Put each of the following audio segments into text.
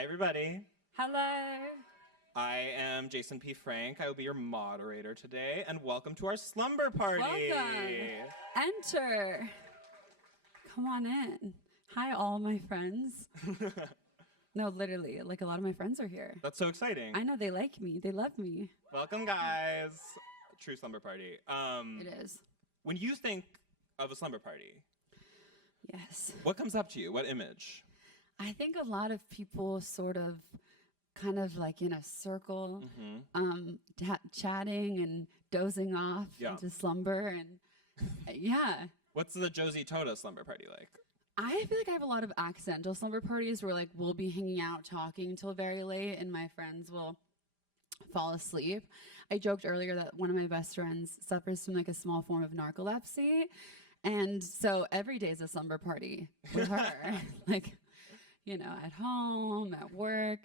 Hi, everybody. Hello. I am Jason P. Frank. I will be your moderator today, and welcome to our slumber party. Welcome. Enter. Come on in. Hi, all my friends. No, literally, like a lot of my friends are here. That's so exciting. I know they like me. They love me. Welcome, guys. True slumber party. It is. When you think of a slumber party, Yes. what comes up to you? What image? I think a lot of people sort of kind of like in a circle, chatting and dozing off into slumber. And yeah. What's the Josie Totah slumber party like? I feel like I have a lot of accidental slumber parties where like we'll be hanging out talking until very late and my friends will fall asleep. I joked earlier that one of my best friends suffers from like a small form of narcolepsy. And so every day is a slumber party with her. Like, you know, at home, at work,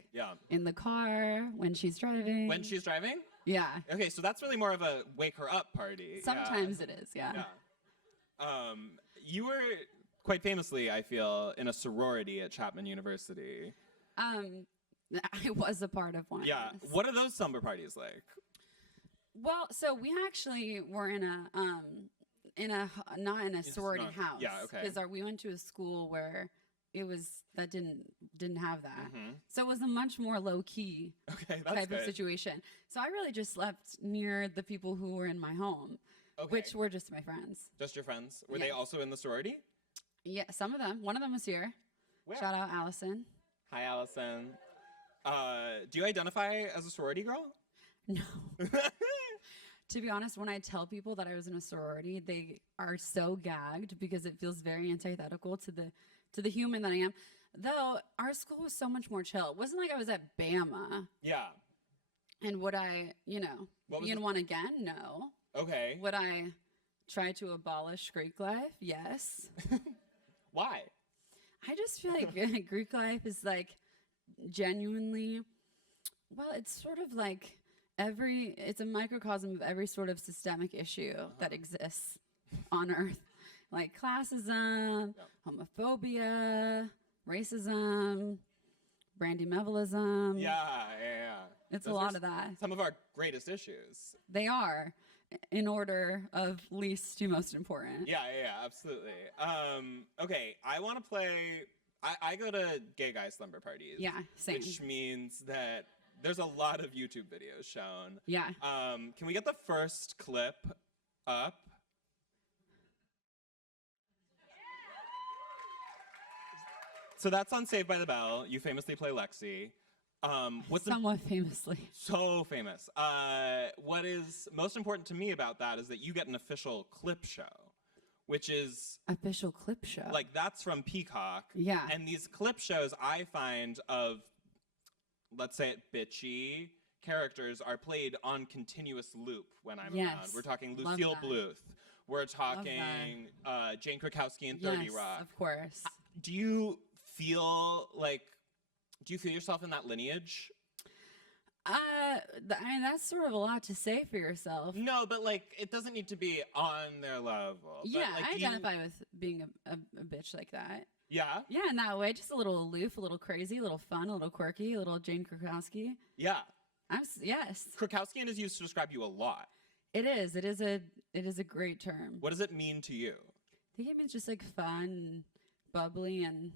in the car, when she's driving. When she's driving? Yeah. Okay, so that's really more of a wake her up party. Sometimes it is, yeah. You were quite famously, I feel, in a sorority at Chapman University. I was a part of one. Yeah. Yes. What are those slumber parties like? Well, so we actually were in a not in a sorority house. Yeah, okay. Because we went to a school where it was that didn't have that. So it was a much more low key type of situation. So I really just slept near the people who were in my home, which were just my friends. Just your friends? Were they also in the sorority? Yeah, some of them. One of them was here. Where? Shout out Allison. Hi, Allison. Do you identify as a sorority girl? No. To be honest, when I tell people that I was in a sorority, they are so gagged because it feels very antithetical to the human that I am. Though our school was so much more chill. It wasn't like I was at Bama. Yeah. And would I, be in one again? No. Okay. Would I try to abolish Greek life? Yes. Why? I just feel like Greek life is like genuinely, well, it's sort of like it's a microcosm of every sort of systemic issue that exists on Earth. Like classism, homophobia, racism, brandymevilism. Yeah. It's a lot of that. Some of our greatest issues. They are, in order of least to most important. Yeah, absolutely. Okay, I want to play. I go to gay guy slumber parties. Yeah, same. Which means that there's a lot of YouTube videos shown. Yeah. Can we get the first clip up? So that's on Saved by the Bell. You famously play Lexi. Somewhat famously. So famous. What is most important to me about that is that you get an official clip show, which is... Official clip show? Like, that's from Peacock. Yeah. And these clip shows I find of, let's say it bitchy, characters are played on continuous loop when I'm around. We're talking Lucille Bluth. We're talking Jane Krakowski in 30 Rock. Of course. Do you feel yourself in that lineage? I mean, that's sort of a lot to say for yourself. No, but like, it doesn't need to be on their level. Yeah, but, like, I identify with being a bitch like that. Yeah? Yeah, in that way, just a little aloof, a little crazy, a little fun, a little quirky, a little Jane Krakowski. Yeah. Yes. Krakowskian is used to describe you a lot. It is. It is a great term. What does it mean to you? I think it means just like fun, and bubbly, and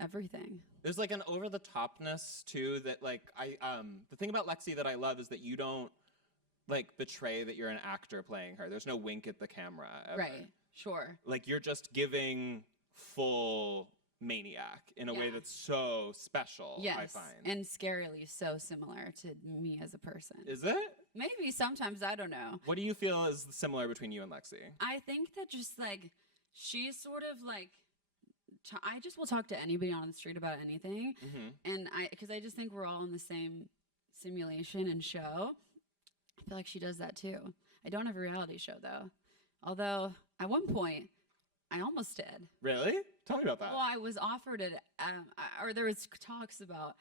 everything. There's like an over-the-topness too that like the thing about Lexi that I love is that you don't like betray that you're an actor playing her. There's no wink at the camera ever. Right. Sure. Like you're just giving full maniac in a way that's so special, I find. And scarily so similar to me as a person. Is it? Maybe sometimes, I don't know. What do you feel is similar between you and Lexi? I think that just like, she's sort of like, I just will talk to anybody on the street about anything. And because I just think we're all in the same simulation and show. I feel like she does that too. I don't have a reality show though. Although at one point, I almost did. Really? Tell me about that. Well, I was offered it, or there was talks about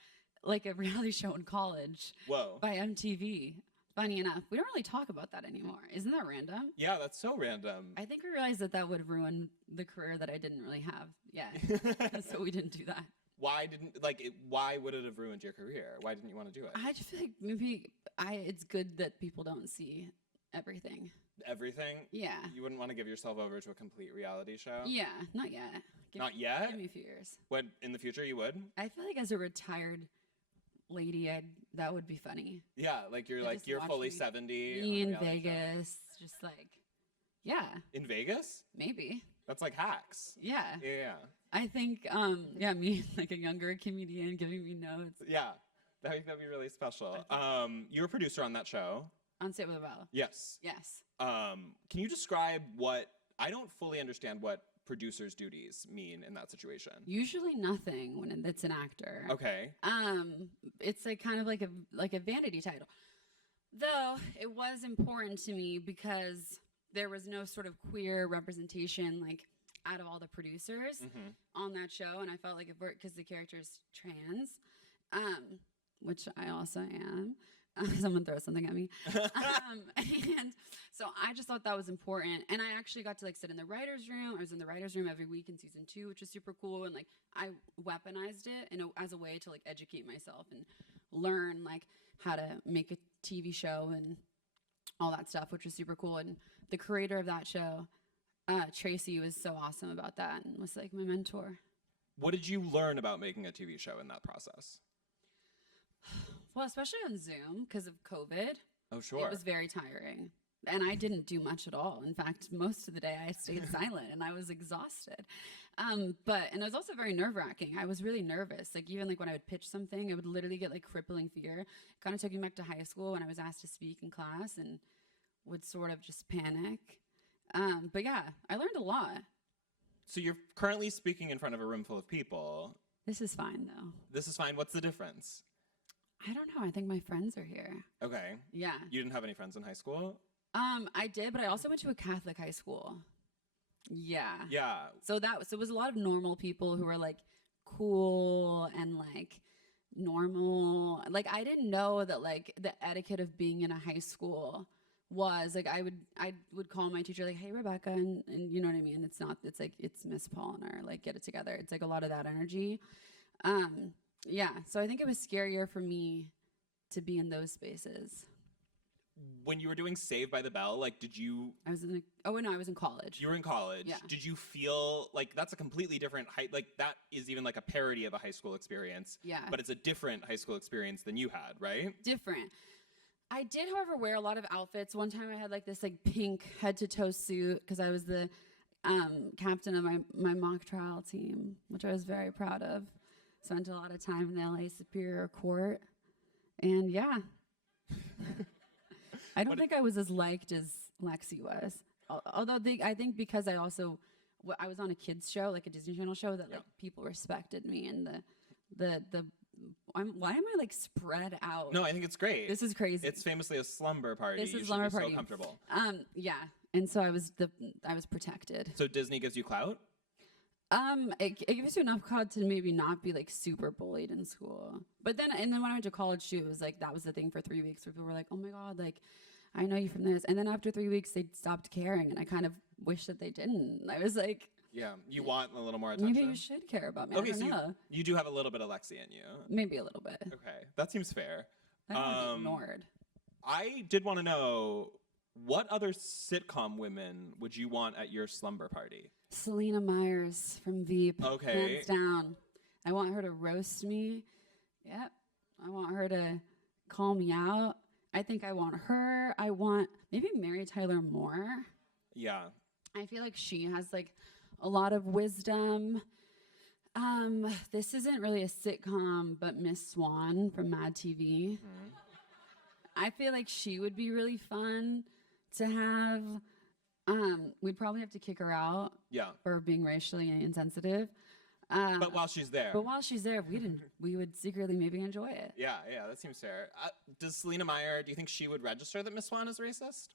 like a reality show in college. Whoa. By MTV. Funny enough, we don't really talk about that anymore. Isn't that random? Yeah, that's so random. I think we realized that would ruin the career that I didn't really have yet. So we didn't do that. why would it have ruined your career? Why didn't you want to do it? I just feel like maybe it's good that people don't see everything. Everything? Yeah. You wouldn't want to give yourself over to a complete reality show? Yeah, not yet. Not yet? Give me a few years. What, in the future you would? I feel like as a retired lady, that would be funny. Yeah, you're fully 70. Me in Vegas, just yeah. In Vegas? Maybe. That's like Hacks. Yeah. Yeah. I think, me, like a younger comedian giving me notes. Yeah, that'd be really special. You're a producer on that show. On Sit with a Bell. Yes. Yes. Can you describe I don't fully understand what producer's duties mean in that situation. Usually nothing when it's an actor. Okay. It's kind of like a vanity title. Though it was important to me because there was no sort of queer representation out of all the producers on that show, and I felt like because the character's trans, which I also am. Someone throw something at me. And so I just thought that was important. And I actually got to sit in the writer's room. I was in the writer's room every week in season 2, which was super cool. And I weaponized it as a way to educate myself and learn how to make a TV show and all that stuff, which was super cool. And the creator of that show, Tracy, was so awesome about that and was my mentor. What did you learn about making a TV show in that process? Well, especially on Zoom because of COVID. Oh, sure. It was very tiring. And I didn't do much at all. In fact, most of the day I stayed silent and I was exhausted. And it was also very nerve-wracking. I was really nervous. Even when I would pitch something, I would literally get crippling fear. It kind of took me back to high school when I was asked to speak in class and would sort of just panic. But yeah, I learned a lot. So you're currently speaking in front of a room full of people. This is fine, though. This is fine. What's the difference? I don't know. I think my friends are here. Okay. Yeah. You didn't have any friends in high school? I did, but I also went to a Catholic high school. Yeah. Yeah. So it was a lot of normal people who were cool and normal. I didn't know that the etiquette of being in a high school was I would call my teacher hey Rebecca, and you know what I mean. It's Miss Polliner, get it together. It's a lot of that energy. Yeah, so I think it was scarier for me to be in those spaces. When you were doing Saved by the Bell, did you... I was in college. You were in college. Yeah. Did you feel that's a completely different... that is even a parody of a high school experience. Yeah. But it's a different high school experience than you had, right? Different. I did, however, wear a lot of outfits. One time I had this pink head-to-toe suit because I was the captain of my mock trial team, which I was very proud of. Spent a lot of time in the LA Superior Court. And yeah. I don't think I was as liked as Lexi was. Although I think because I was on a kids show, a Disney Channel show, that people respected me, and why am I spread out? No, I think it's great. This is crazy. It's famously a slumber party. This is slumber party. So comfortable. Yeah. And so I was protected. So Disney gives you clout? It gives you enough clout to maybe not be super bullied in school. But then when I went to college too, it was that was the thing for 3 weeks where people were oh my God, I know you from this. And then after 3 weeks, they stopped caring, and I kind of wish that they didn't. I was yeah, you want a little more attention? Maybe you should care about me. Okay, I don't know. You do have a little bit of Lexi in you. Maybe a little bit. Okay, that seems fair. I don't want to be ignored. I did want to know, what other sitcom women would you want at your slumber party? Selena Myers from Veep. Okay. Hands down. I want her to roast me. Yep. I want her to call me out. I think I want her. I want maybe Mary Tyler Moore. Yeah. I feel like she has a lot of wisdom. This isn't really a sitcom, but Miss Swan from Mad TV. Mm-hmm. I feel like she would be really fun to have. We'd probably have to kick her out. Yeah. For being racially insensitive. But while she's there. We would secretly maybe enjoy it. Yeah, that seems fair. Does Selena Meyer, do you think she would register that Miss Swan is racist?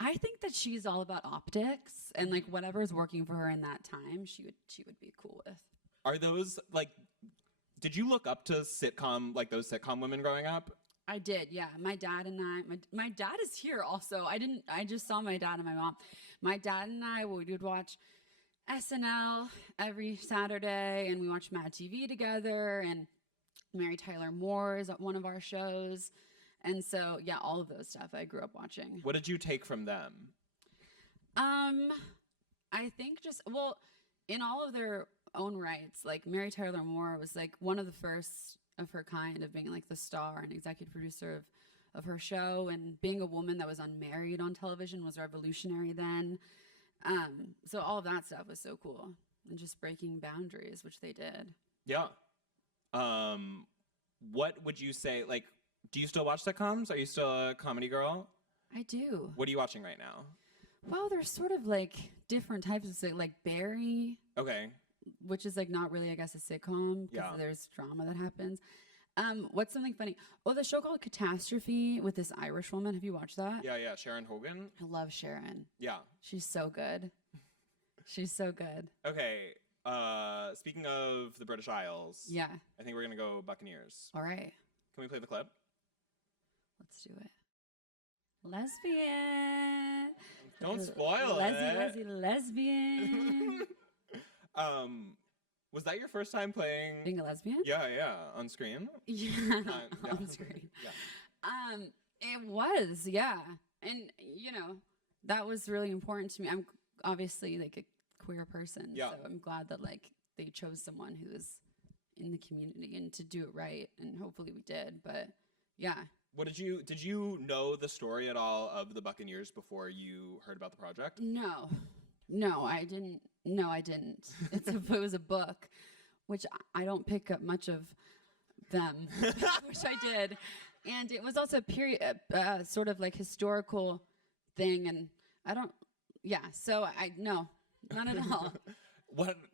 I think that she's all about optics, and whatever's working for her in that time, she would be cool with. Are those did you look up to those sitcom women growing up? I did, yeah. My dad and my dad is here also. I just saw my dad and my mom. My dad and I, we would watch SNL every Saturday, and we watch Mad TV together, and Mary Tyler Moore is at one of our shows. And so, yeah, all of those stuff I grew up watching. What did you take from them? I think just, well, in all of their own rights, like Mary Tyler Moore was like one of the first of her kind of being like the star and executive producer of her show, and being a woman that was unmarried on television was revolutionary then. So all of that stuff was so cool, and just breaking boundaries, which they did. Yeah. What would you say, like, do you still watch sitcoms? Are you still a comedy girl? I do. What are you watching right now? Well, there's sort of like different types of like Barry. Okay. Which is like not really, I guess, a sitcom because there's drama that happens. What's something funny? Oh, the show called Catastrophe with this Irish woman. Have you watched that? Yeah, Sharon Hogan. I love Sharon. Yeah. She's so good. She's so good. Okay. Speaking of the British Isles. Yeah. I think we're going to go Buccaneers. All right. Can we play the clip? Let's do it. Lesbian. Don't spoil it. Lesbian. Was that your first time playing? Being a lesbian? Yeah, on screen? Yeah, yeah. on screen. Yeah. It was, yeah. And, you know, that was really important to me. I'm obviously like a queer person, so I'm glad that like they chose someone who is in the community and to do it right, and hopefully we did. But yeah. What did you know the story at all of the Buccaneers before you heard about the project? No, I didn't. It was a book, which I don't pick up much of them, which I did. And it was also a period, sort of like historical thing. And I don't, so no, not at all.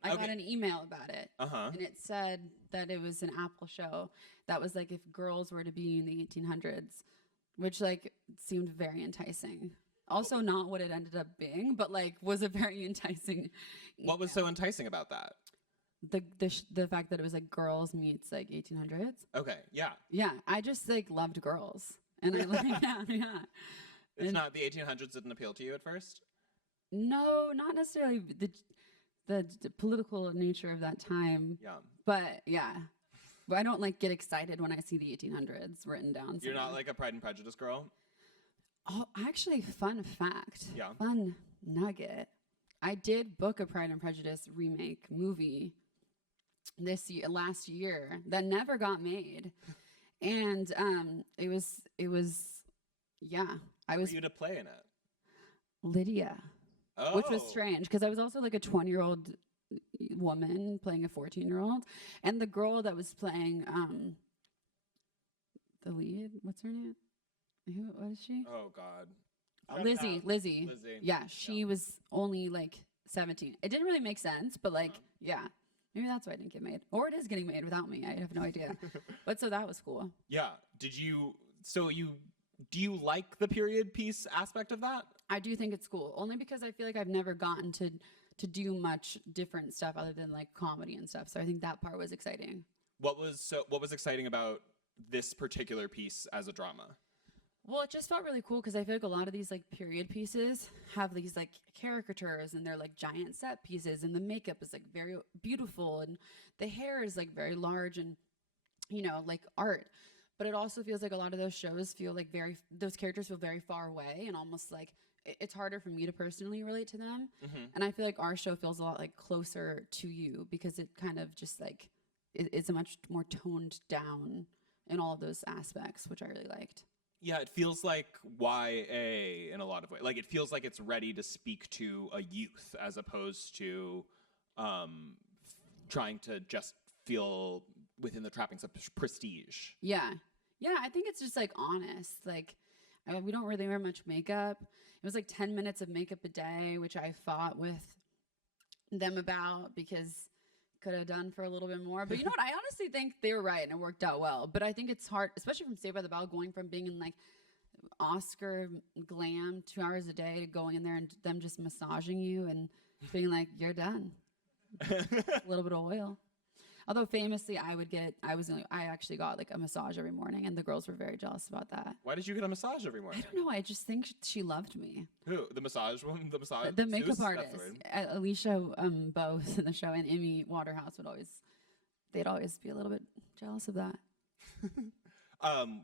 I got an email about it. And it said that it was an Apple show that was like if girls were to be in the 1800s, which like seemed very enticing. Also not what it ended up being, but like was a very enticing. What was so enticing about that? The fact that it was like girls meets like 1800s. Okay, yeah. Yeah, I just like loved girls. And I like, yeah. It's not the 1800s didn't appeal to you at first? No, not necessarily the political nature of that time. Yeah. But yeah. But I don't like get excited when I see the 1800s written down somewhere. You're not like a Pride and Prejudice girl? Oh, actually, fun fact. Yeah. Fun nugget. I did book a Pride and Prejudice remake movie last year that never got made. And it was I was you to play in it? Lydia. Oh. Which was strange because I was also like a 20-year-old woman playing a 14-year-old, and the girl that was playing the lead, what's her name? What is she? Oh God. Lizzie. Yeah, she was only like 17. It didn't really make sense, but like, yeah, maybe that's why it didn't get made, or it is getting made without me. I have no idea. But so that was cool. Yeah. Do you like the period piece aspect of that? I do think it's cool, only because I feel like I've never gotten to do much different stuff other than like comedy and stuff. So I think that part was exciting. What was exciting about this particular piece as a drama? Well, it just felt really cool because I feel like a lot of these like period pieces have these like caricatures, and they're like giant set pieces, and the makeup is like very beautiful, and the hair is like very large, and you know, like art. But it also feels like a lot of those shows feel like those characters feel very far away, and almost like it's harder for me to personally relate to them. Mm-hmm. And I feel like our show feels a lot like closer to you because it kind of just like it's a much more toned down in all of those aspects, which I really liked. Yeah, it feels like YA in a lot of ways. Like it feels like it's ready to speak to a youth as opposed to trying to just feel within the trappings of prestige. Yeah. Yeah, I think it's just like honest. Like we don't really wear much makeup. It was like 10 minutes of makeup a day, which I fought with them about because could have done for a little bit more. But you know what? I honestly think they were right and it worked out well. But I think it's hard, especially from Saved by the Bell, going from being in like Oscar glam 2 hours a day to going in there and them just massaging you and being like, you're done. A little bit of oil. Although famously, I actually got like a massage every morning, and the girls were very jealous about that. Why did you get a massage every morning? I don't know. I just think she loved me. Who? The massage woman? The massage? The makeup Zeus? artist, Alicia Bose in the show, and Amy Waterhouse they'd always be a little bit jealous of that.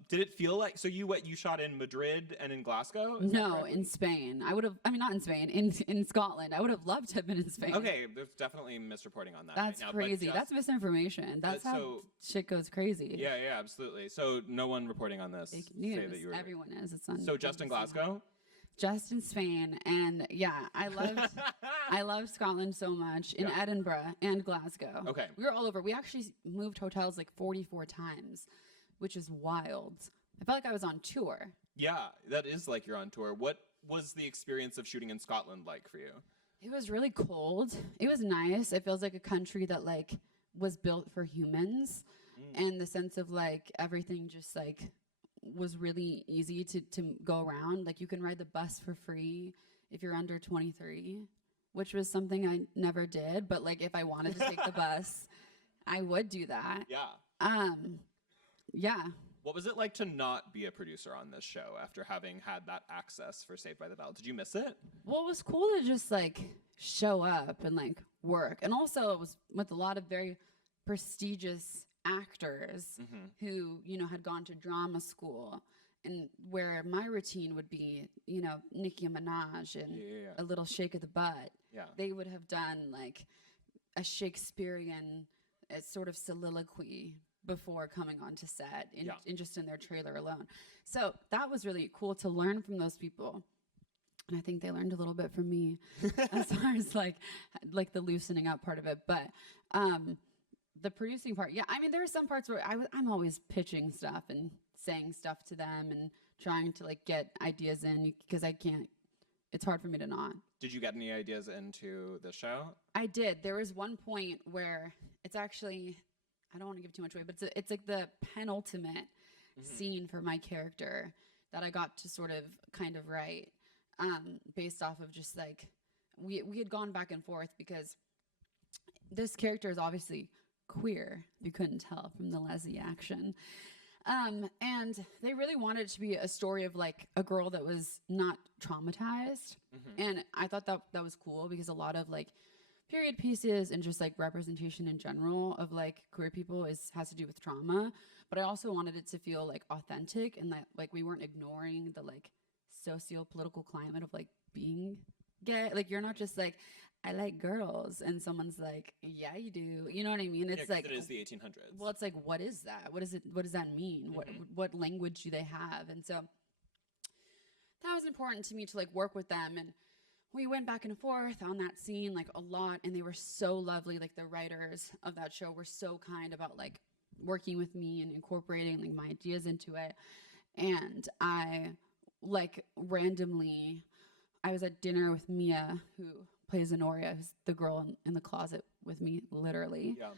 Did it feel like, so you shot in Madrid and in Glasgow? No, in Spain. Not in Spain, in Scotland. I would have loved to have been in Spain. Okay, there's definitely misreporting on that. That's right now, crazy. That's misinformation. That's how shit goes crazy. Yeah, absolutely. So no one reporting on this. Fake news. Say that you were Everyone is. It's on. So just in Glasgow? Just in Spain, and yeah, I loved Scotland so much. In Edinburgh and Glasgow. Okay, we were all over. We actually moved hotels like 44 times, which is wild. I felt like I was on tour. Yeah, that is like you're on tour. What was the experience of shooting in Scotland like for you? It was really cold. It was nice. It feels like a country that like was built for humans, and the sense of like everything just like was really easy to go around. Like you can ride the bus for free if you're under 23, which was something I never did. But like if I wanted to take the bus, I would do that. Yeah. Yeah. What was it like to not be a producer on this show after having had that access for Saved by the Bell? Did you miss it? Well, it was cool to just like show up and like work. And also it was with a lot of very prestigious actors who, you know, had gone to drama school, and where my routine would be, you know, Nicki Minaj and a little shake of the butt. Yeah. They would have done like a Shakespearean sort of soliloquy before coming onto set in just in their trailer alone. So that was really cool to learn from those people. And I think they learned a little bit from me as far as like the loosening up part of it. But the producing part, yeah, I mean, there are some parts where I'm always pitching stuff and saying stuff to them and trying to like get ideas in, because it's hard for me to not. Did you get any ideas into the show? I did. There was one point where it's actually, I don't want to give too much away, but it's like the penultimate scene for my character that I got to sort of kind of write, based off of just like, we had gone back and forth because this character is obviously queer, if you couldn't tell from the Leslie action. And they really wanted it to be a story of like a girl that was not traumatized. And I thought that was cool, because a lot of like period pieces and just like representation in general of like queer people has to do with trauma. But I also wanted it to feel like authentic, and that like we weren't ignoring the like socio-political climate of like being gay. Like you're not just like, I like girls, and someone's like, yeah, you do. You know what I mean? It's like, it is the 1800s. Well, it's like, what is that? What does that mean? What language do they have? And so that was important to me to like work with them. And we went back and forth on that scene like a lot, and they were so lovely. Like the writers of that show were so kind about like working with me and incorporating like my ideas into it. And I like randomly, I was at dinner with Mia, who plays Honoria, who's the girl in the closet with me, literally. Yeah.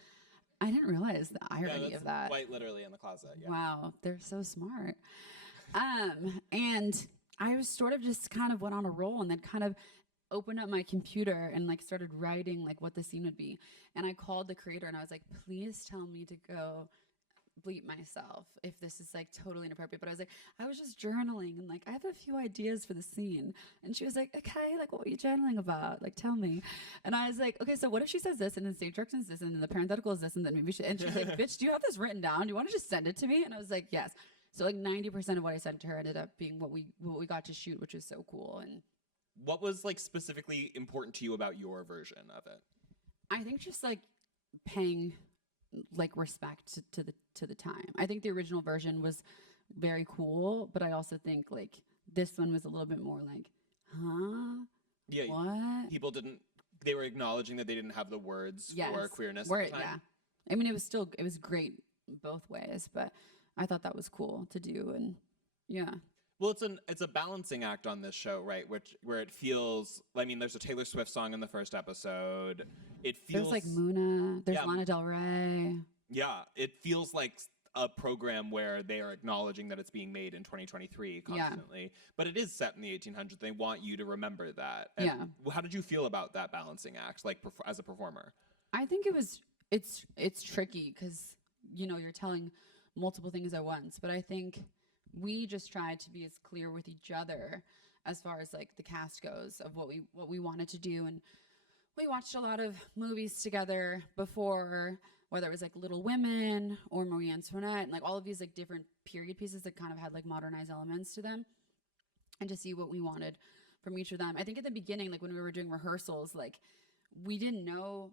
I didn't realize the irony of that. Quite literally in the closet. Yeah. Wow, they're so smart. And I was sort of just kind of went on a roll, and then kind of opened up my computer and like started writing like what the scene would be. And I called the creator and I was like, please tell me to go bleep myself if this is like totally inappropriate. But I was just journaling, and like I have a few ideas for the scene. And she was like, okay, like what were you journaling about? Like tell me. And I was like, okay, so what if she says this, and then stage direction is this, and then the parenthetical is this, and then maybe she, and she's like, bitch, do you have this written down? Do you want to just send it to me? And I was like, yes. So like 90% of what I sent to her ended up being what we got to shoot, which was so cool. And what was like specifically important to you about your version of it? I think just like paying like respect to the time. I think the original version was very cool, but I also think like this one was a little bit more like, huh? Yeah. What? People they were acknowledging that they didn't have the words for queerness at the time. Yeah. I mean, it was great both ways, but I thought that was cool to do. And yeah. Well, it's a balancing act on this show, right? Where it feels, I mean, there's a Taylor Swift song in the first episode. It feels there's like Muna. There's Lana Del Rey. Yeah, it feels like a program where they are acknowledging that it's being made in 2023 constantly. Yeah. But it is set in the 1800s. They want you to remember that. And how did you feel about that balancing act, like as a performer? I think it was it's tricky because, you know, you're telling multiple things at once. But I think we just tried to be as clear with each other as far as like the cast goes of what we wanted to do. And we watched a lot of movies together before, whether it was like Little Women or Marie Antoinette, and like all of these like different period pieces that kind of had like modernized elements to them, and to see what we wanted from each of them. I think at the beginning, like when we were doing rehearsals, like we didn't know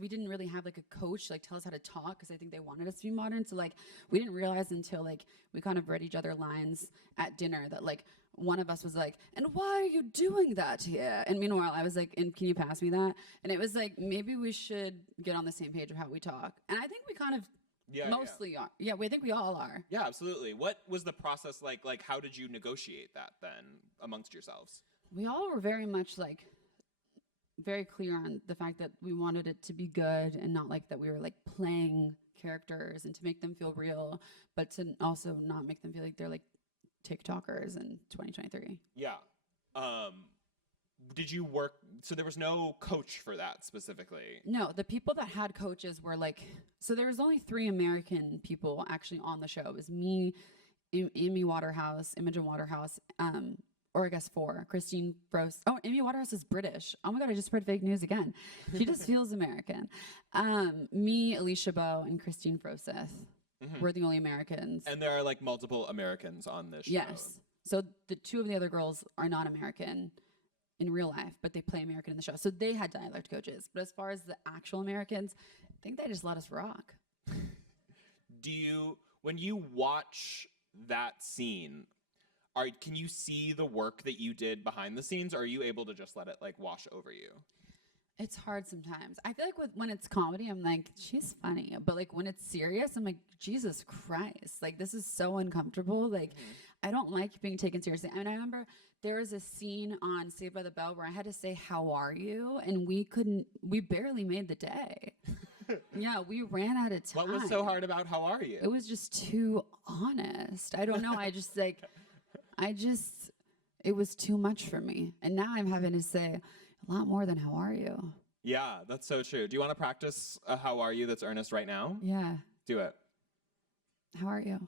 we didn't really have like a coach like tell us how to talk, because I think they wanted us to be modern. So like we didn't realize until like we kind of read each other lines at dinner that like one of us was like, and why are you doing that here? And meanwhile I was like, and can you pass me that? And it was like, maybe we should get on the same page of how we talk. And I think we kind of mostly are. Yeah, we think we all are. Yeah, absolutely. What was the process like? Like, how did you negotiate that then amongst yourselves? We all were very much like very clear on the fact that we wanted it to be good, and not like that we were like playing characters, and to make them feel real, but to also not make them feel like they're like TikTokers in 2023. Yeah. Did you work, so there was no coach for that specifically? No, the people that had coaches were like, so there was only 3 American people actually on the show. It was me, Imogen Waterhouse, or I guess 4. Christine Frost. Oh, Amy Waterhouse is British. Oh my God, I just spread fake news again. She just feels American. Me, Alicia Bowe, and Christine Froseth were the only Americans. And there are like multiple Americans on this show. Yes. So the 2 of the other girls are not American in real life, but they play American in the show. So they had dialect coaches. But as far as the actual Americans, I think they just let us rock. When you watch that scene, can you see the work that you did behind the scenes, or are you able to just let it like wash over you? It's hard sometimes. I feel like when it's comedy, I'm like, she's funny. But like when it's serious, I'm like, Jesus Christ. Like this is so uncomfortable. Like I don't like being taken seriously. I mean, I remember there was a scene on Saved by the Bell where I had to say, how are you? And we barely made the day. Yeah, we ran out of time. What was so hard about how are you? It was just too honest. I don't know. It was too much for me. And now I'm having to say a lot more than how are you? Yeah, that's so true. Do you want to practice a how are you that's earnest right now? Yeah. Do it. How are you?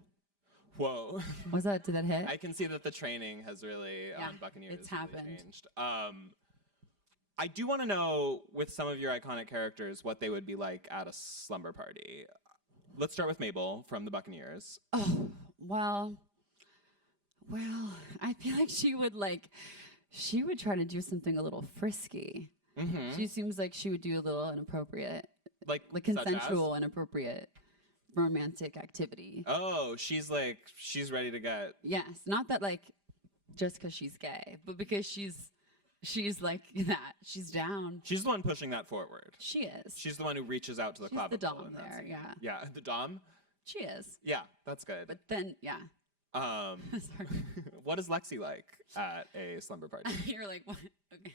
Whoa. Did that hit? I can see that the training has really, on Buccaneers, it's happened. Really changed. I do want to know, with some of your iconic characters, what they would be like at a slumber party. Let's start with Mabel from the Buccaneers. Oh, well, I feel like she would try to do something a little frisky. Mm-hmm. She seems like she would do a little inappropriate, like consensual, inappropriate romantic activity. Oh, she's ready to get. Yes, not that like just because she's gay, but because she's like that. She's down. She's the one pushing that forward. She is. She's the one who reaches out to the clavicle. She's the dom there, yeah. Yeah, the dom? She is. Yeah, that's good. But then, yeah. Sorry. What is Lexi like at a slumber party? You're like, what? Okay.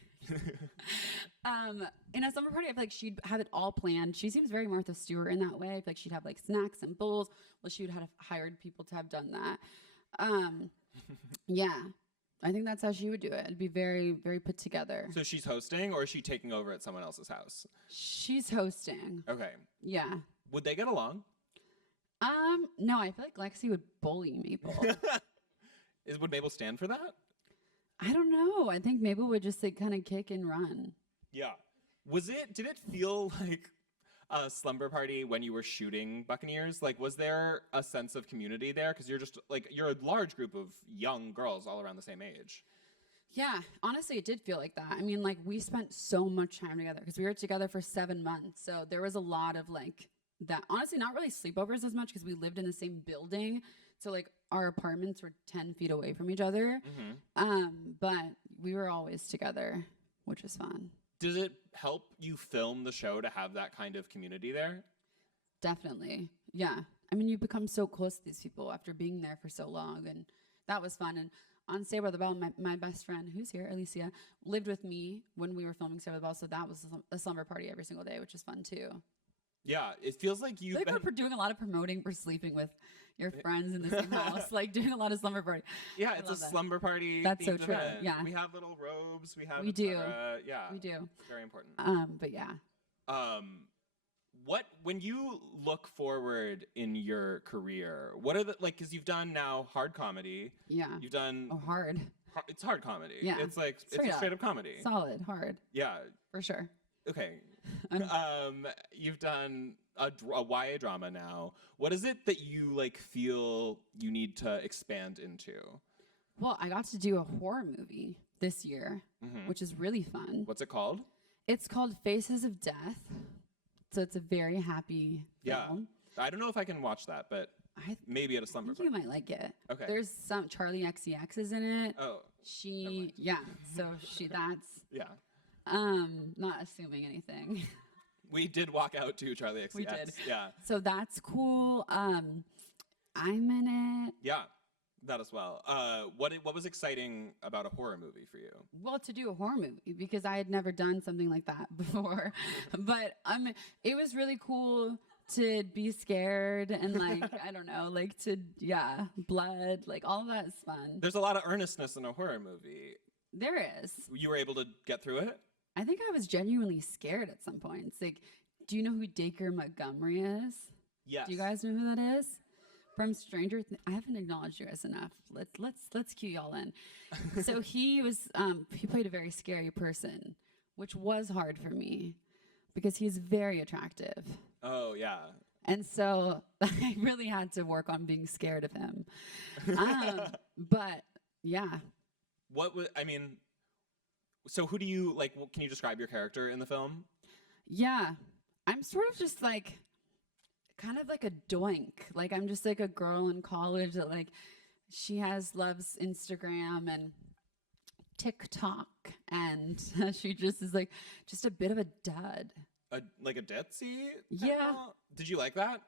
In a slumber party, I feel like she'd have it all planned. She seems very Martha Stewart in that way. I feel like she'd have like snacks and bowls. Well, she would have hired people to have done that. Yeah. I think that's how she would do it. It'd be very, very put together. So she's hosting, or is she taking over at someone else's house? She's hosting. Okay. Yeah. Would they get along? No, I feel like Lexi would bully Mabel. Would Mabel stand for that? I don't know. I think Mabel would just like kind of kick and run. Yeah. Did it feel like a slumber party when you were shooting Buccaneers? Like, was there a sense of community there? Because you're a large group of young girls all around the same age. Yeah, honestly, it did feel like that. I mean, like, we spent so much time together because we were together for 7 months. So there was a lot of like that. Honestly, not really sleepovers as much because we lived in the same building. So like our apartments were 10 feet away from each other. Mm-hmm. But we were always together, which was fun. Does it help you film the show to have that kind of community there? Definitely. Yeah. I mean, you become so close to these people after being there for so long. And that was fun. And on Saved by the Bell, my best friend, who's here, Alicia, lived with me when we were filming Saved by the Bell. So that was a slumber party every single day, which is fun too. Yeah, it feels like you've been... we're doing a lot of promoting for sleeping with your friends in the same house, like doing a lot of slumber party. Yeah, it's a slumber party. That's so true. Event. Yeah, we have little robes. We do. Yeah, we do. Very important. But yeah. when you look forward in your career, what are the, like, because you've done now hard comedy. Yeah. You've done. Oh, hard. It's hard comedy. Yeah. It's like, it's a straight up comedy. Solid, hard. Yeah. For sure. Okay. You've done a YA drama now. What is it that you like feel you need to expand into? Well, I got to do a horror movie this year, which is really fun. What's it called? It's called Faces of Death. So it's a very happy film. I don't know if I can watch that, but maybe at a slumber party. You might like it. Okay. There's some Charlie XCX is in it. Oh. That's not assuming anything. We did walk out to Charlie XCX. We did. Yeah. So that's cool. I'm in it. Yeah. That as well. What was exciting about a horror movie for you? Well, to do a horror movie because I had never done something like that before, but it was really cool to be scared and like I don't know, like blood, like all of that is fun. There's a lot of earnestness in a horror movie. There is. You were able to get through it? I think I was genuinely scared at some points. Like, do you know who Dacre Montgomery is? Yes. Do you guys know who that is? From Stranger Things. I haven't acknowledged you guys enough. Let's cue y'all in. So he played a very scary person, which was hard for me because he's very attractive. Oh yeah. And so I really had to work on being scared of him. But yeah. So who do you like? Can you describe your character in the film? Yeah, I'm sort of just like. Kind of like a doink. Like I'm just like a girl in college that like she loves Instagram and TikTok and she just is like just a bit of a dud. Like a ditzy? Yeah. Did you like that?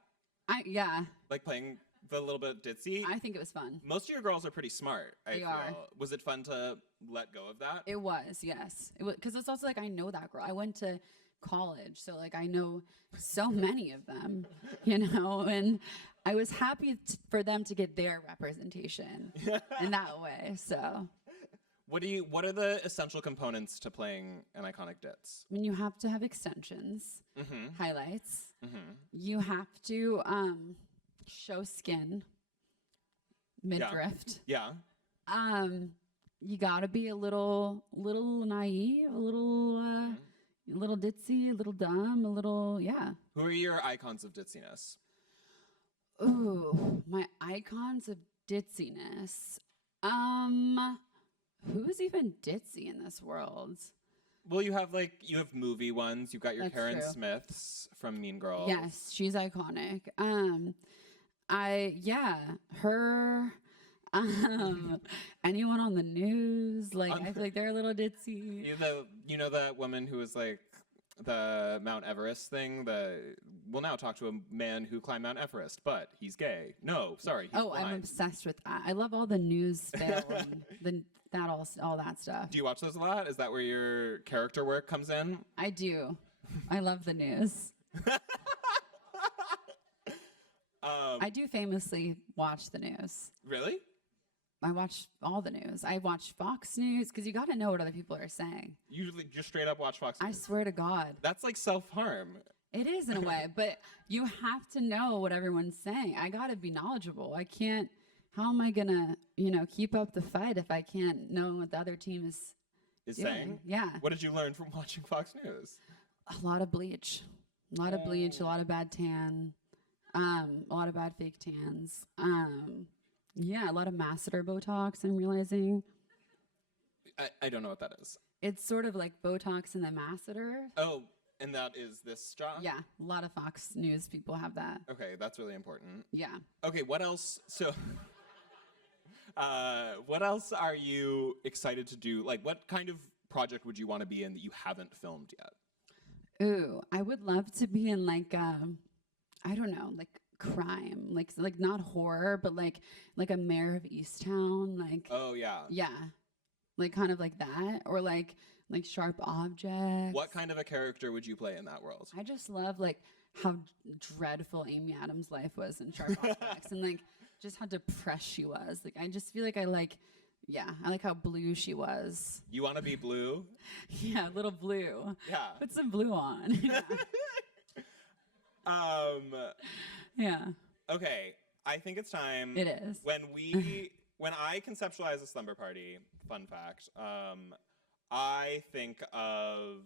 Yeah. Like playing the little bit ditzy? I think it was fun. Most of your girls are pretty smart. They are. Was it fun to let go of that? It was, yes. It was because it's also like I know that girl. I went to college, so like I know so many of them, and I was happy for them to get their representation in that way. So what are the essential components to playing an iconic ditz? I mean, you have to have extensions, highlights. You have to show skin, midriff. Yeah. You gotta be a little naive, a little ditzy, a little dumb, a little, yeah. Who are your icons of ditziness? Ooh, my icons of ditziness. Who's even ditzy in this world? Well, you have movie ones. You've got your That's Karen true. Smiths from Mean Girls. Yes, she's iconic. Her. Anyone on the news, like I feel like they're a little ditzy. You know that woman who was like the Mount Everest thing. We'll now talk to a man who climbed Mount Everest, but he's gay. No, sorry. He's blind. I'm obsessed with that. I love all the news fail and all that stuff. Do you watch those a lot? Is that where your character work comes in? I do. I love the news. I do famously watch the news. Really? I watch all the news. I watch Fox News because you got to know what other people are saying. You just straight up watch Fox News? I swear to God. That's like self-harm. It is in a way, but you have to know what everyone's saying. I got to be knowledgeable. I can't, how am I going to, keep up the fight if I can't know what the other team is doing? Saying? Yeah. What did you learn from watching Fox News? A lot of bleach. A lot of bleach, a lot of bad tan, a lot of bad fake tans. Yeah, a lot of masseter Botox, I'm realizing. I don't know what that is. It's sort of like Botox and the masseter. Oh, and that is this job? Yeah, a lot of Fox News people have that. Okay, that's really important. Yeah. Okay, what else? So, what else are you excited to do? Like, what kind of project would you want to be in that you haven't filmed yet? Ooh, I would love to be in like, I don't know, like crime, like not horror, but like a Mayor of Easttown, like. Oh yeah. Yeah, like kind of like that, or like Sharp Objects. What kind of a character would you play in that world? I just love like how dreadful Amy Adams' life was in Sharp Objects, and like just how depressed she was. Like I just feel like I like how blue she was. You want to be blue? Yeah, a little blue. Yeah. Put some blue on. Yeah. Okay, I think it's time. It is. When I conceptualize a slumber party, fun fact, I think of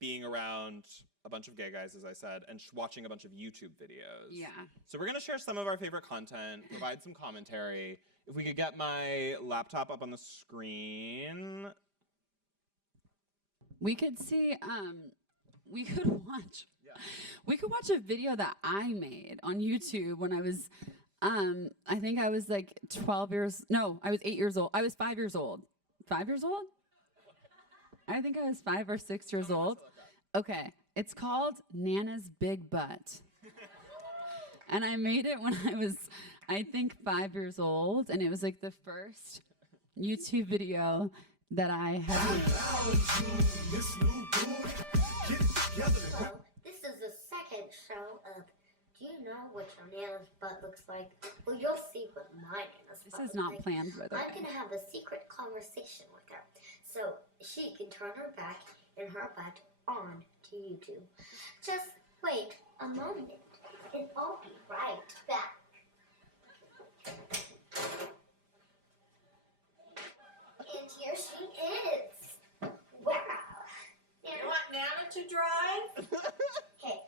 being around a bunch of gay guys, as I said, and watching a bunch of YouTube videos. Yeah. So we're going to share some of our favorite content, provide some commentary. If we could get my laptop up on the screen. We could see, we could watch a video that I made on YouTube when I was, I think I was like 8 years old. I was 5 years old. 5 years old? I think I was 5 or 6 years old. Okay. It's called Nana's Big Butt. And I made it when I was, I think, 5 years old. And it was like the first YouTube video that I had. Well, this is the second show of Do You Know What Your Nana's Butt Looks Like? Well, you'll see what my Nana's butt This is looks not like. planned, by the way. I'm going to have a secret conversation with her. So she can turn her back and her butt on to YouTube. Just wait a moment, and I'll be right back. And here she is. Wow. You want Nana to drive? Hey,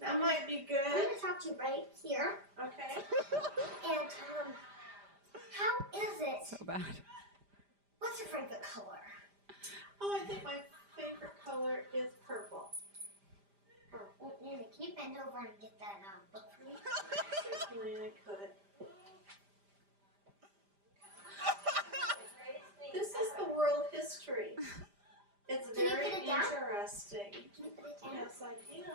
That might be I'm good. going to talk to you right here. Okay. And, how is it? So bad. What's your favorite color? Oh, I think my favorite color is purple. Oh, Nana, can you bend over and get that book for me? Certainly I could. This is the world history. It's Can you very put it down? interesting. Can you put it down? Yes, I can.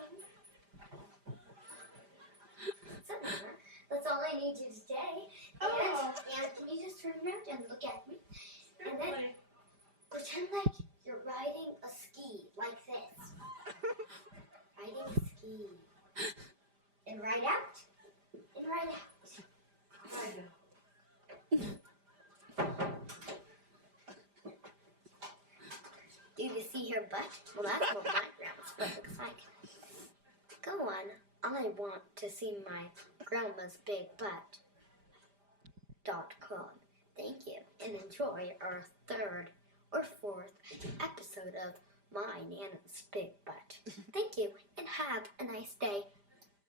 So, Nana, that's all I need you today. Oh. And can you just turn around and look at me? And then Certainly. pretend like you're riding a ski, like this. Riding a ski. And ride out. And ride out. I know. Do you see her butt? Well, that's what my grandma's butt looks like. Go on. I want to see my grandma's big butt.com. Thank you, and enjoy our third or fourth episode of My Nana's Big Butt. Thank you, and have a nice day.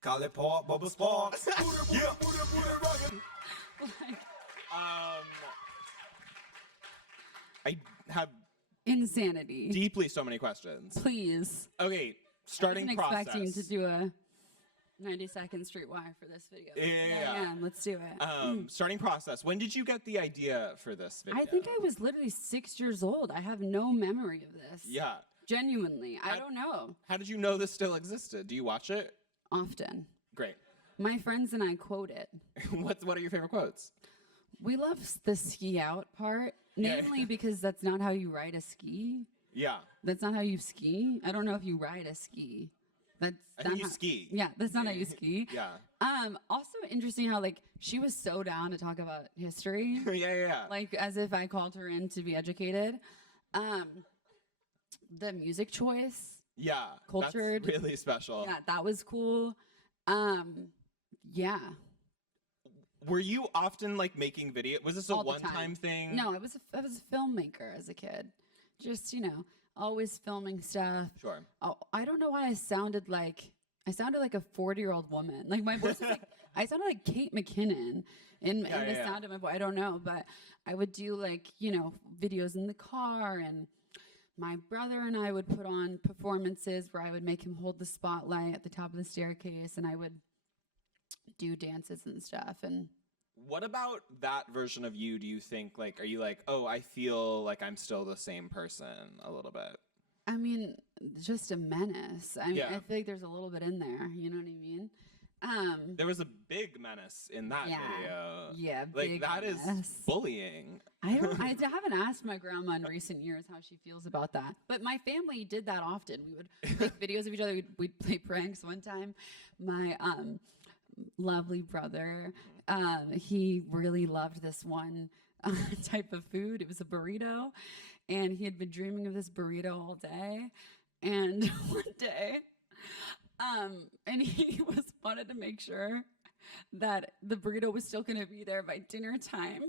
Call it Paul Bubba Sparks. Yeah. I have Insanity. deeply so many questions. Please. Okay, I starting wasn't process. expecting to do a 90-second streetwire for this video. Yeah. Let's do it. Starting process. When did you get the idea for this video? I think I was literally 6 years old. I have no memory of this. Yeah. Genuinely. I How- don't know. How did you know this still existed? Do you watch it? Often. Great. My friends and I quote it. What are your favorite quotes? We love the ski out part, Yeah. namely because that's not how you ride a ski. Yeah. That's not how you ski. I don't know if you ride a ski. That's I not think you how- ski. Yeah, that's not how you ski. Yeah. Also interesting how like she was so down to talk about history. yeah. Like as if I called her in to be educated. The music choice. Yeah. Cultured. That's really special. Yeah, that was cool. Yeah. Were you often like making video? Was this a All the one-time time. thing? No, I was a filmmaker as a kid. Just, always filming stuff. Sure. Oh, I don't know why I sounded like a 40-year-old woman. Like my voice was like I sounded like Kate McKinnon in the sound of my voice. I don't know, but I would do like, videos in the car, and my brother and I would put on performances where I would make him hold the spotlight at the top of the staircase, and I would do dances and stuff. And What about that version of you do you think, like, are you like, oh, I feel like I'm still the same person a little bit? I mean, just a menace. I mean, Yeah. I feel like there's a little bit in there. You know what I mean? There was a big menace in that Yeah. video. Yeah, Like, big that is menace. bullying. I haven't asked my grandma in recent years how she feels about that. But my family did that often. We would make videos of each other. We'd play pranks. One time, my lovely brother, he really loved this one type of food. It was a burrito, and he had been dreaming of this burrito all day. And one day, And he wanted to make sure that the burrito was still going to be there by dinner time.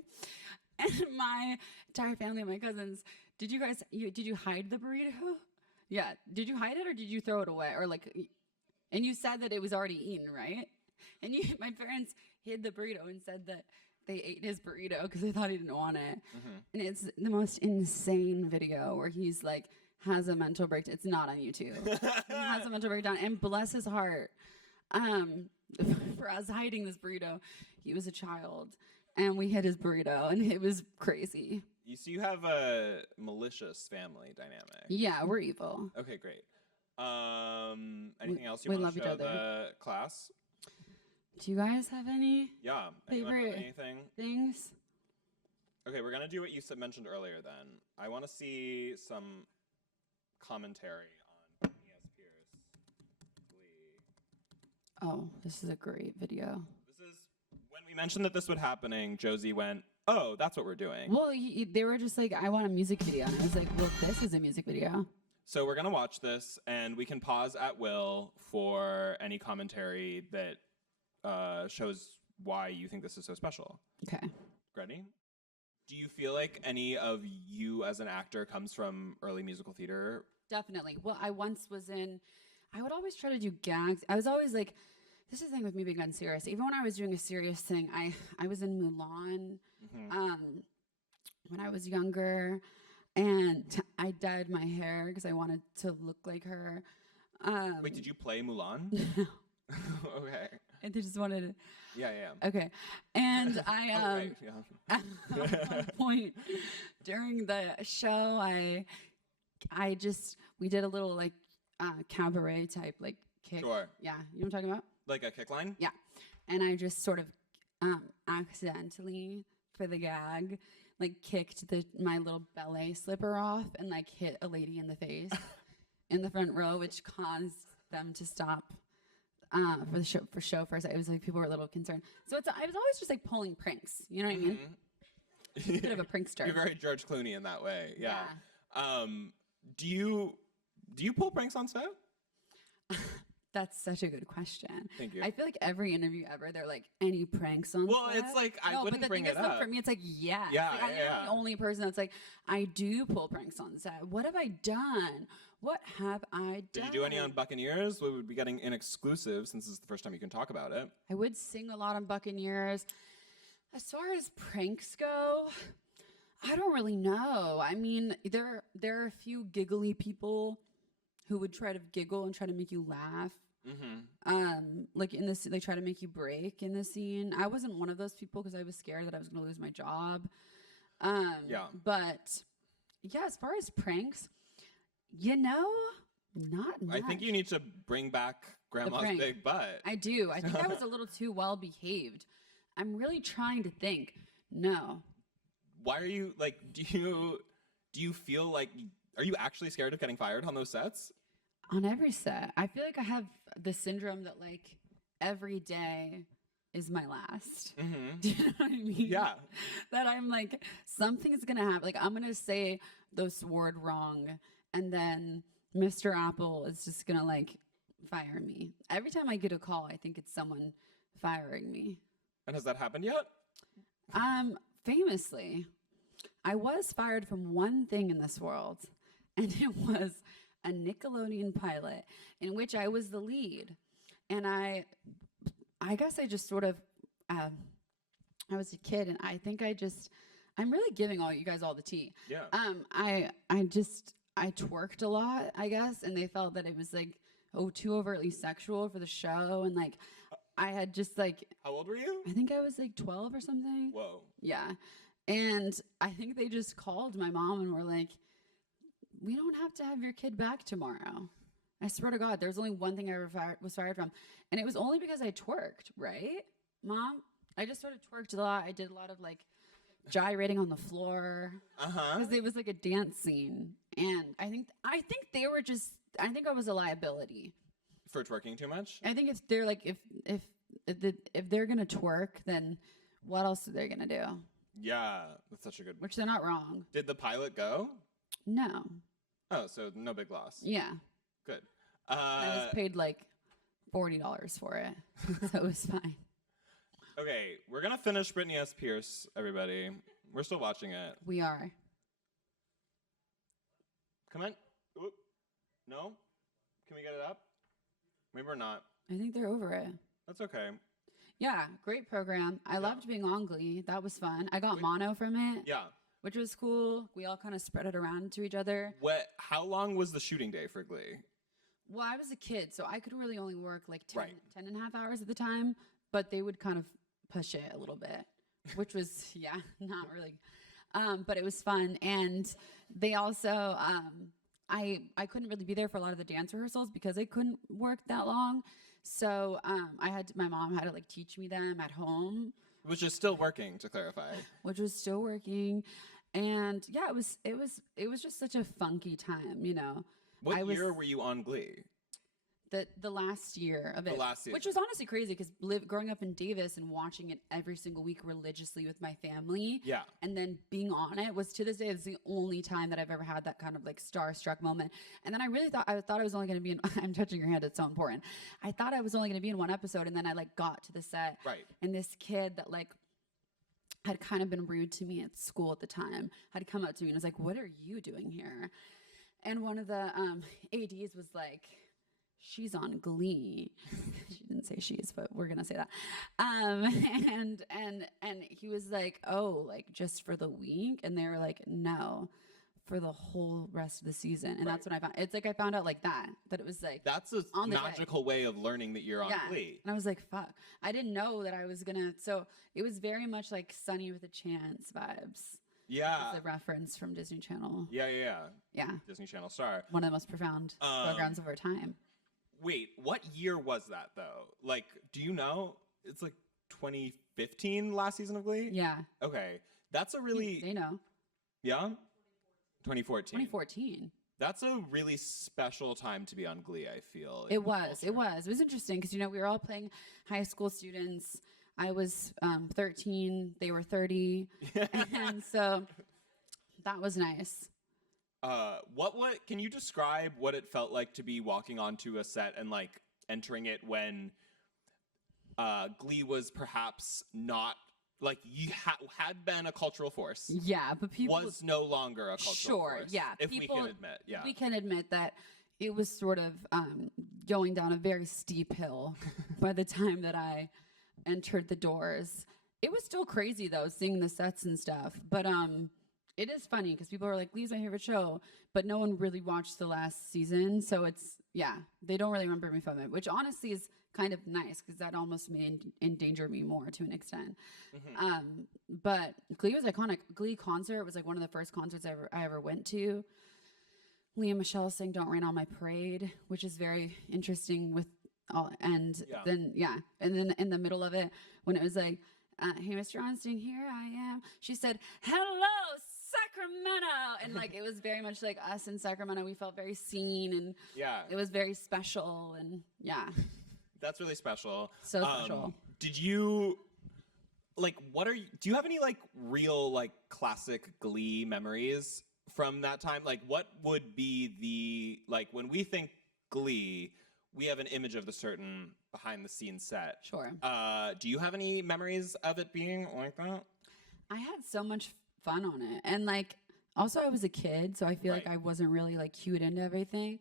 And my entire family, my cousins, did you hide the burrito? Yeah. Did you hide it or did you throw it away? Or like, and you said that it was already eaten, right? And my parents hid the burrito and said that they ate his burrito because they thought he didn't want it. Mm-hmm. And it's the most insane video where he's like, has a mental breakdown. It's not on YouTube. He has a mental breakdown, and bless his heart, for us hiding this burrito. He was a child, and we hid his burrito, and it was crazy. So you have a malicious family dynamic. Yeah, we're evil. Okay, great. Anything else you want to show the class? Do you guys have any favorite anything? Things? Okay, we're going to do what you mentioned earlier then. I want to see some commentary on Phineas Pierce Glee. Oh, this is a great video. This is, when we mentioned that this was happening, Josie went, oh, that's what we're doing. Well, they were just like, I want a music video. And I was like, well, this is a music video. So we're going to watch this, and we can pause at will for any commentary that shows why you think this is so special. Okay. Ready? Do you feel like any of you as an actor comes from early musical theater? Definitely. Well, I once was I would always try to do gags. I was always like, this is the thing with me being unserious. Even when I was doing a serious thing, I was in Mulan when I was younger, and I dyed my hair because I wanted to look like her. Wait, did you play Mulan? No. Okay. And they just wanted to. Yeah. Okay. And I, right, yeah. at one point during the show, we did a little like cabaret type like kick. Sure. Yeah. You know what I'm talking about? Like a kick line? Yeah. And I just sort of accidentally, for the gag, like kicked my little ballet slipper off and like hit a lady in the face in the front row, which caused them to stop. For the show first, it was like people were a little concerned. So I was always just like pulling pranks. You know what I mean? Bit of a prankster. You're very George Clooney in that way. Yeah. Do you pull pranks on set? That's such a good question. Thank you. I feel like every interview ever, they're like, any pranks on set? Well, it's like, I wouldn't bring it up. For me, it's like, yeah. Yeah, like, I'm the only person that's like, I do pull pranks on set. What have I done? What have I done? Did you do any on Buccaneers? We would be getting an exclusive since this is the first time you can talk about it. I would sing a lot on Buccaneers. As far as pranks go, I don't really know. I mean, there are a few giggly people who would try to giggle and try to make you laugh. Mm-hmm. Like in this, they try to make you break in the scene. I wasn't one of those people because I was scared that I was going to lose my job. Yeah. But yeah, as far as pranks, not much. I think you need to bring back Grandma's big butt. I do. I think I was a little too well behaved. I'm really trying to think. No. Why are you like? Do you feel like? Are you actually scared of getting fired on those sets? On every set, I feel like I have the syndrome that like every day is my last. Mm-hmm. Do you know what I mean? Yeah. That I'm like, something's gonna happen. Like I'm gonna say this word wrong, and then Mr. Apple is just gonna like fire me. Every time I get a call, I think it's someone firing me. And has that happened yet? Famously, I was fired from one thing in this world, and it was a Nickelodeon pilot in which I was the lead. And I guess I just sort of, I was a kid, and I think I'm really giving you guys all the tea. Yeah. I twerked a lot, I guess, and they felt that it was like, too overtly sexual for the show, and like, I had just like. How old were you? I think I was like 12 or something. Whoa. Yeah. And I think they just called my mom and were like, we don't have to have your kid back tomorrow. I swear to God, there's only one thing I ever was fired from. And it was only because I twerked, right? Mom? I just sort of twerked a lot. I did a lot of like gyrating on the floor. Uh-huh. Because it was like a dance scene. And I think they were just, I think I was a liability. For twerking too much? I think if they're like, if they're going to twerk, then what else are they going to do? Yeah, that's such a good. Which they're not wrong. Did the pilot go? No. Oh, so no big loss. Yeah. Good. I was paid like $40 for it. So it was fine. Okay, we're gonna finish Britney S. Pierce, everybody. We're still watching it. We are. Come on. Oop. No? Can we get it up? Maybe we're not. I think they're over it. That's okay. Yeah, great program. I loved being on Glee. That was fun. I got Wait. mono from it. Yeah. Which was cool. We all kind of spread it around to each other. How long was the shooting day for Glee? Well, I was a kid, so I could really only work like 10, Right. 10 and a half hours at the time, but they would kind of push it a little bit, which was, not really. But it was fun. And they also, I couldn't really be there for a lot of the dance rehearsals because I couldn't work that long. So my mom had to like teach me them at home. Which is still working, to clarify. Which was still working. And yeah, it was just such a funky time, you know. What year were you on Glee? The last year of it, The last season. which was honestly crazy because growing up in Davis and watching it every single week religiously with my family, Yeah. and then being on it was to this day is the only time that I've ever had that kind of like starstruck moment. And then I really thought I was only going to be in. I'm touching your hand; it's so important. I thought I was only going to be in one episode, and then I like got to the set, Right. and this kid that like had kind of been rude to me at school at the time had come up to me and was like, "What are you doing here?" And one of the ADs was like, "She's on Glee." She didn't say she's, but we're gonna say that. And he was like, "Oh, like just for the week?" And they were like, "No, for the whole rest of the season." And that's when I found it's like I found out like that it was like That's a on the day. magical way of learning that you're on Glee. And I was like, "Fuck!" I didn't know that I was gonna. So it was very much like Sunny with a Chance vibes. Yeah. The reference from Disney Channel. Yeah. Yeah, Disney Channel star. one of the most profound programs of our time. Wait, what year was that though? Like, do you know? It's like 2015 last season of Glee? Yeah. Okay. That's a really They know. Yeah? 2014. 2014. That's a really special time to be on Glee, I feel. It was interesting because, you know, we were all playing high school students. I was 13. They were 30. And so that was nice. Can you describe what it felt like to be walking onto a set and like entering it when Glee was perhaps not like you had been a cultural force? Yeah, but people was no longer a cultural force. Yeah, if we can admit, we can admit that it was sort of going down a very steep hill by the time that I entered the doors. It was still crazy though, seeing the sets and stuff, but it is funny because people are like, Glee's my favorite show, but no one really watched the last season. So they don't really remember me from it, which honestly is kind of nice because that almost may endanger me more to an extent. Mm-hmm. But Glee was iconic. Glee concert was like one of the first concerts I ever went to. Leah Michelle sang Don't Rain on My Parade, which is very interesting and then in the middle of it, when it was like, hey, Mr. Onstein, here I am. She said, hello, Sacramento. And like, it was very much like us in Sacramento. We felt very seen and it was very special. And that's really special. So special. Did you like, do you have any like real like classic Glee memories from that time? Like what would be like when we think Glee, we have an image of the certain behind the scenes set. Sure. Do you have any memories of it being like that? I had so much fun on it. And like, also I was a kid, so I feel like I wasn't really like cued into everything.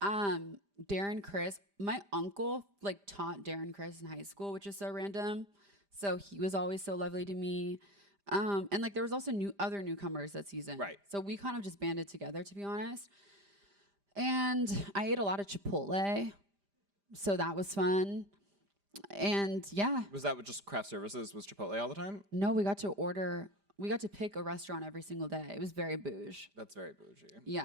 Darren Criss, my uncle like taught Darren Criss in high school, which is so random. So he was always so lovely to me. And like there was also other newcomers that season. Right. So we kind of just banded together, to be honest. And I ate a lot of Chipotle, so that was fun. And was that with just craft services? Was Chipotle all the time? No, we got to pick a restaurant every single day. It was very bougie. That's very bougie. Yeah.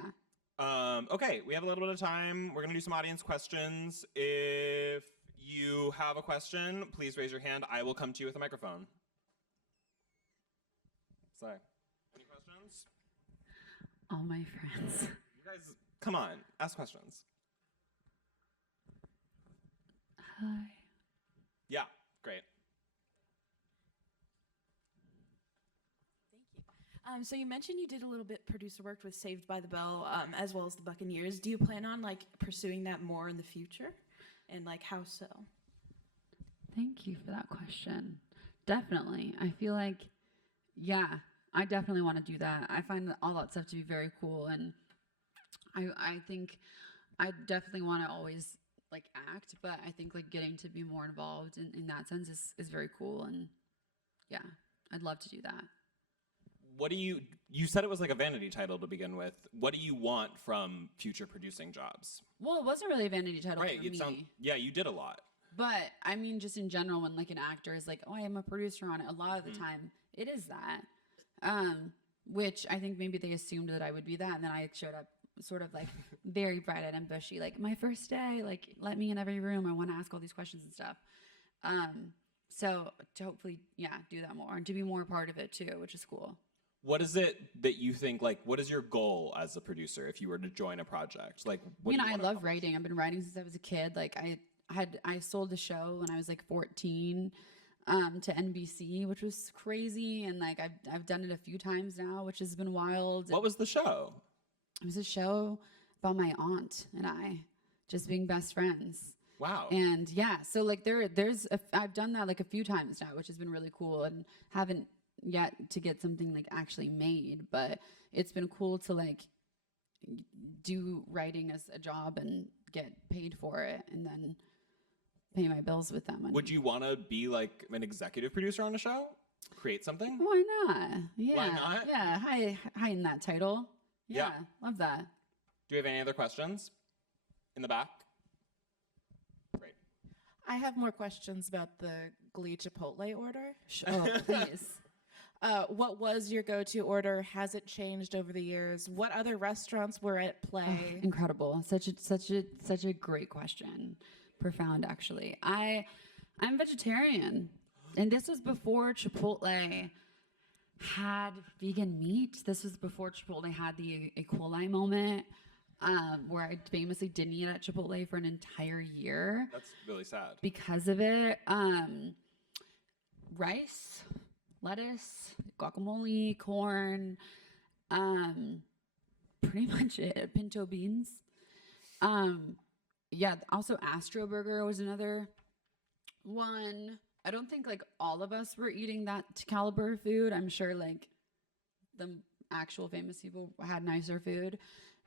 Okay, we have a little bit of time. We're gonna do some audience questions. If you have a question, please raise your hand. I will come to you with a microphone. So, any questions? All my friends. You guys, come on, ask questions. Hi. Yeah, great. Thank you. So you mentioned you did a little bit producer work with Saved by the Bell, as well as the Buccaneers. Do you plan on like pursuing that more in the future? and like how so? Thank you for that question. Definitely. I feel like, yeah, I definitely want to do that. I find all that stuff to be very cool. And I think I definitely want to always like act, but I think like getting to be more involved in that sense is very cool. And yeah, I'd love to do that. What do you said it was like a vanity title to begin with. What do you want from future producing jobs? Well, it wasn't really a vanity title for me. Yeah, you did a lot. But I mean, just in general, when like an actor is like, "Oh, I am a producer on it," a lot of the time it is that. Which I think maybe they assumed that I would be that, and then I showed up sort of like very bright-eyed and bushy, like my first day, like let me in every room. I want to ask all these questions and stuff. So to hopefully, yeah, do that more and to be more part of it too, which is cool. What is it that you think, like, what is your goal as a producer if you were to join a project? Like, I love writing. I've been writing since I was a kid. Like I sold a show when I was like 14 to NBC, which was crazy. And like I've done it a few times now, which has been wild. What was the show? It was a show about my aunt and I just being best friends. Wow. And yeah, so like I've done that like a few times now, which has been really cool, and haven't yet to get something like actually made, but it's been cool to like do writing as a job and get paid for it and then pay my bills with them. Would you want to be like an executive producer on a show? Create something? Why not? Yeah. Why not? Yeah, high in that title. Yeah, love that. Do you have any other questions in the back? Great. I have more questions about the Glee Chipotle order. Oh, please. What was your go-to order? Has it changed over the years? What other restaurants were at play? Incredible. Such a great question. Profound, actually. I'm vegetarian, and this was before Chipotle had vegan meat. This was before Chipotle had the E. coli moment, where I famously didn't eat at Chipotle for an entire year. That's really sad. Because of it. Rice, lettuce, guacamole, corn, pretty much it. Pinto beans. Yeah, also Astro Burger was another one. I don't think like all of us were eating that caliber of food. I'm sure like the actual famous people had nicer food,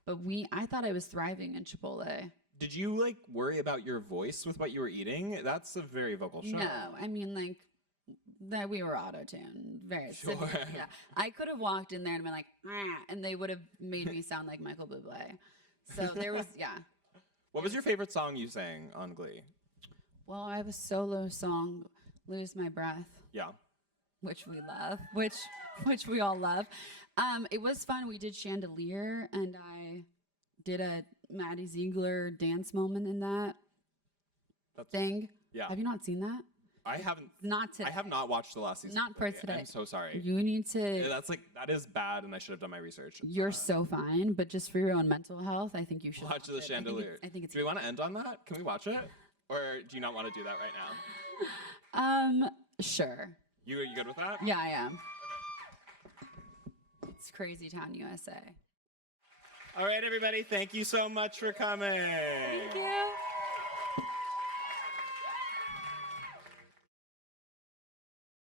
but I thought I was thriving in Chipotle. Did you like worry about your voice with what you were eating? That's a very vocal show. No, I mean like that we were auto-tuned. Very sure. Yeah, I could have walked in there and been like, and they would have made me sound like Michael Bublé. So there was, yeah. What was your favorite song you sang on Glee? Well, I have a solo song, "Lose My Breath." Yeah. Which we love, which we all love. It was fun. We did Chandelier, and I did a Maddie Ziegler dance moment in that thing. Yeah. Have you not seen that? I haven't. Not today. I have not watched the last season. Not for today. I'm so sorry. You need to. That is bad, and I should have done my research. You're so fine, but just for your own mental health, I think you should watch the Chandelier. I think it's. Do we want to end on that? Can we watch it, or do you not want to do that right now? Sure. You good with that? Yeah, I am. It's Crazy Town, USA. All right, everybody. Thank you so much for coming. Thank you.